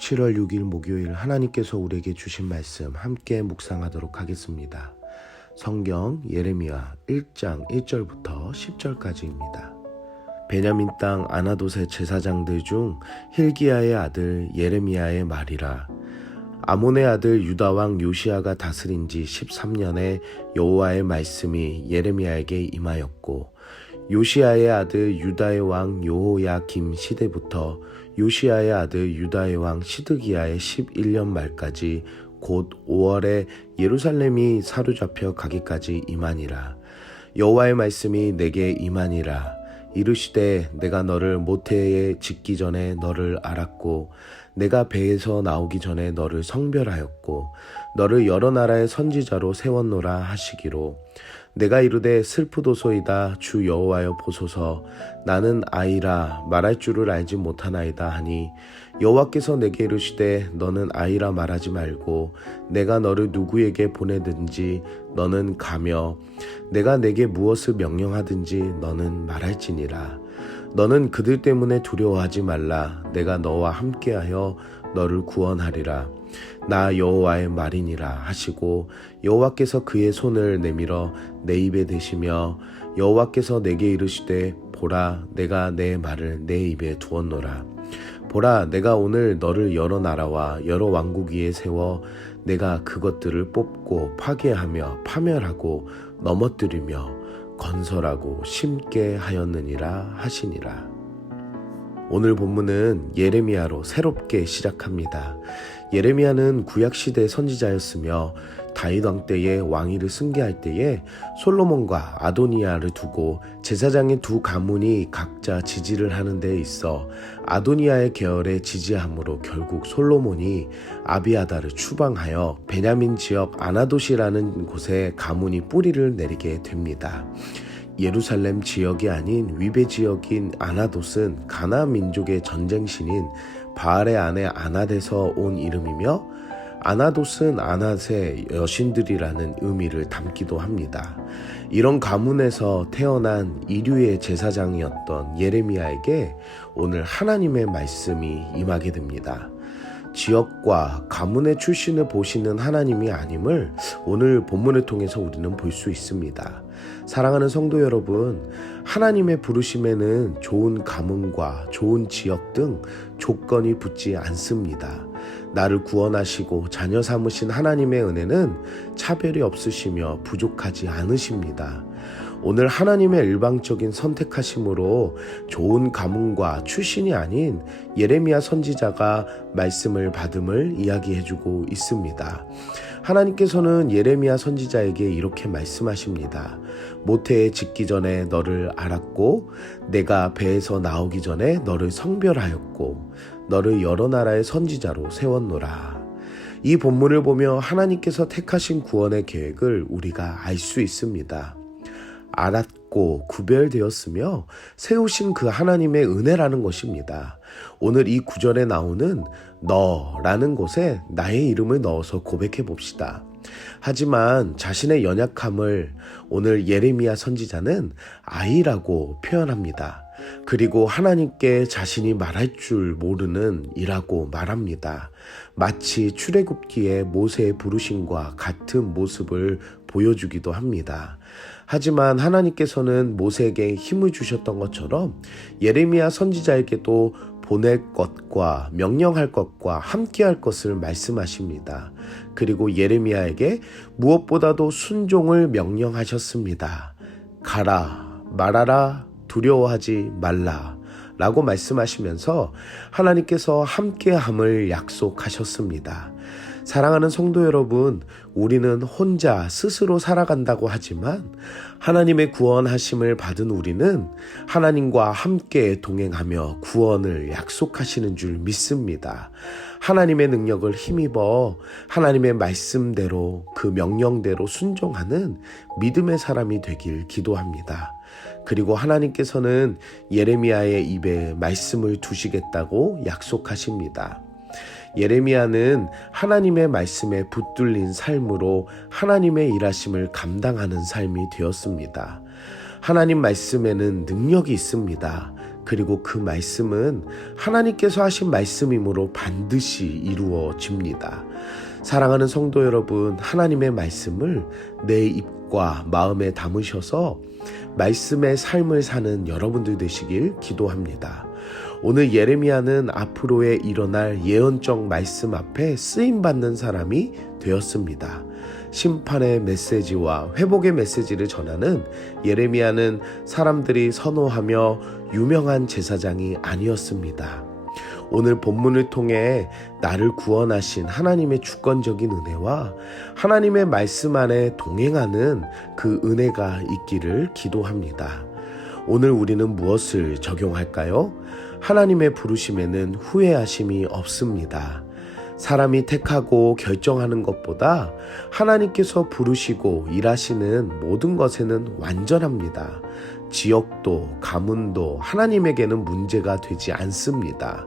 7월 6일 목요일 하나님께서 우리에게 주신 말씀 함께 묵상하도록 하겠습니다. 성경 예레미야 1장 1절부터 10절까지입니다. 베냐민 땅 아나돗의 제사장들 중 힐기야의 아들 예레미야의 말이라. 아몬의 아들 유다 왕 요시야가 다스린 지 13년에 여호와의 말씀이 예레미야에게 임하였고, 요시야의 아들 유다의 왕 여호야김 시대부터 요시야의 아들 유다의 왕 시드기야의 11년 말까지 곧 5월에 예루살렘이 사로잡혀 가기까지 임하니라. 여호와의 말씀이 내게 임하니라. 이르시되 내가 너를 모태에 짓기 전에 너를 알았고, 내가 배에서 나오기 전에 너를 성별하였고, 너를 여러 나라의 선지자로 세웠노라 하시기로, 내가 이르되 슬프도소이다 주 여호와여 보소서, 나는 아이라 말할 줄을 알지 못하나이다 하니, 여호와께서 내게 이르시되 너는 아이라 말하지 말고 내가 너를 누구에게 보내든지 너는 가며 내가 내게 무엇을 명령하든지 너는 말할지니라. 너는 그들 때문에 두려워하지 말라. 내가 너와 함께하여 너를 구원하리라. 나 여호와의 말이니라 하시고, 여호와께서 그의 손을 내밀어 내 입에 대시며 여호와께서 내게 이르시되 보라, 내가 내 말을 내 입에 두었노라. 보라, 내가 오늘 너를 여러 나라와 여러 왕국 위에 세워 내가 그것들을 뽑고 파괴하며 파멸하고 넘어뜨리며 건설하고 심게 하였느니라 하시니라. 오늘 본문은 예레미야로 새롭게 시작합니다. 예레미야는 구약시대 선지자였으며 다윗 왕 때에 왕위를 승계할 때에 솔로몬과 아도니아를 두고 제사장의 두 가문이 각자 지지를 하는 데 있어 아도니아의 계열에 지지함으로 결국 솔로몬이 아비아다를 추방하여 베냐민 지역 아나돗이라는 곳에 가문이 뿌리를 내리게 됩니다. 예루살렘 지역이 아닌 위배 지역인 아나돗은 가나안 민족의 전쟁신인 바알의 아내 아낫에서 온 이름이며, 아나돗은 아낫의 여신들이라는 의미를 담기도 합니다. 이런 가문에서 태어난 이류의 제사장이었던 예레미야에게 오늘 하나님의 말씀이 임하게 됩니다. 지역과 가문의 출신을 보시는 하나님이 아님을 오늘 본문을 통해서 우리는 볼 수 있습니다. 사랑하는 성도 여러분, 하나님의 부르심에는 좋은 가문과 좋은 지역 등 조건이 붙지 않습니다. 나를 구원하시고 자녀 삼으신 하나님의 은혜는 차별이 없으시며 부족하지 않으십니다. 오늘 하나님의 일방적인 선택하심으로 좋은 가문과 출신이 아닌 예레미야 선지자가 말씀을 받음을 이야기해주고 있습니다. 하나님께서는 예레미야 선지자에게 이렇게 말씀하십니다. 모태에 짓기 전에 너를 알았고, 내가 배에서 나오기 전에 너를 성별하였고, 너를 여러 나라의 선지자로 세웠노라. 이 본문을 보며 하나님께서 택하신 구원의 계획을 우리가 알 수 있습니다. 알았고 구별되었으며 세우신 그 하나님의 은혜라는 것입니다. 오늘 이 구절에 나오는 너라는 곳에 나의 이름을 넣어서 고백해 봅시다. 하지만 자신의 연약함을 오늘 예레미야 선지자는 아이라고 표현합니다. 그리고 하나님께 자신이 말할 줄 모르는 이라고 말합니다. 마치 출애굽기에 모세의 부르심과 같은 모습을 보여주기도 합니다. 하지만 하나님께서는 모세에게 힘을 주셨던 것처럼 예레미야 선지자에게도 보낼 것과 명령할 것과 함께할 것을 말씀하십니다. 그리고 예레미야에게 무엇보다도 순종을 명령하셨습니다. 가라, 말하라, 두려워하지 말라 라고 말씀하시면서 하나님께서 함께함을 약속하셨습니다. 사랑하는 성도 여러분, 우리는 혼자 스스로 살아간다고 하지만 하나님의 구원하심을 받은 우리는 하나님과 함께 동행하며 구원을 약속하시는 줄 믿습니다. 하나님의 능력을 힘입어 하나님의 말씀대로 그 명령대로 순종하는 믿음의 사람이 되길 기도합니다. 그리고 하나님께서는 예레미야의 입에 말씀을 두시겠다고 약속하십니다. 예레미야는 하나님의 말씀에 붙들린 삶으로 하나님의 일하심을 감당하는 삶이 되었습니다. 하나님 말씀에는 능력이 있습니다. 그리고 그 말씀은 하나님께서 하신 말씀이므로 반드시 이루어집니다. 사랑하는 성도 여러분, 하나님의 말씀을 내 입과 마음에 담으셔서 말씀의 삶을 사는 여러분들 되시길 기도합니다. 오늘 예레미야는 앞으로에 일어날 예언적 말씀 앞에 쓰임받는 사람이 되었습니다. 심판의 메시지와 회복의 메시지를 전하는 예레미야는 사람들이 선호하며 유명한 제사장이 아니었습니다. 오늘 본문을 통해 나를 구원하신 하나님의 주권적인 은혜와 하나님의 말씀 안에 동행하는 그 은혜가 있기를 기도합니다. 오늘 우리는 무엇을 적용할까요? 하나님의 부르심에는 후회하심이 없습니다. 사람이 택하고 결정하는 것보다 하나님께서 부르시고 일하시는 모든 것에는 완전합니다. 지역도 가문도 하나님에게는 문제가 되지 않습니다.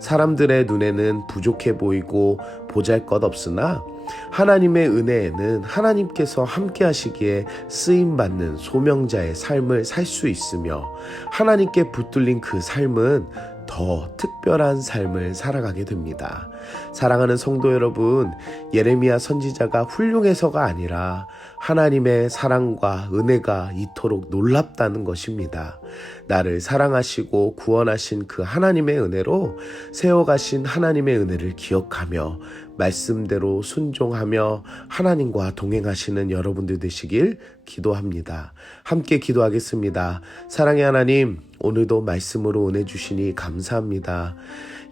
사람들의 눈에는 부족해 보이고 보잘것없으나 하나님의 은혜에는 하나님께서 함께 하시기에 쓰임받는 소명자의 삶을 살 수 있으며 하나님께 붙들린 그 삶은 더 특별한 삶을 살아가게 됩니다. 사랑하는 성도 여러분, 예레미야 선지자가 훌륭해서가 아니라 하나님의 사랑과 은혜가 이토록 놀랍다는 것입니다. 나를 사랑하시고 구원하신 그 하나님의 은혜로 세워가신 하나님의 은혜를 기억하며 말씀대로 순종하며 하나님과 동행하시는 여러분들 되시길 기도합니다. 함께 기도하겠습니다. 사랑의 하나님, 오늘도 말씀으로 은혜 주시니 감사합니다.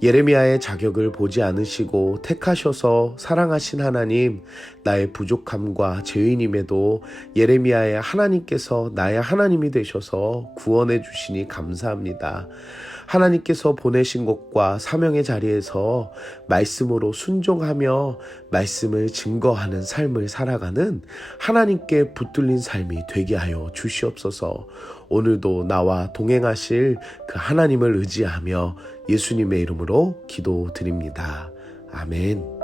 예레미야의 자격을 보지 않으시고 택하셔서 사랑하신 하나님, 나의 부족함과 죄인임에도 예레미야의 하나님께서 나의 하나님이 되셔서 구원해 주시니 감사합니다. 하나님께서 보내신 곳과 사명의 자리에서 말씀으로 순종하며 말씀을 증거하는 삶을 살아가는 하나님께 붙들린 삶이 되게 하여 주시옵소서. 오늘도 나와 동행하실 그 하나님을 의지하며 예수님의 이름으로 기도드립니다. 아멘.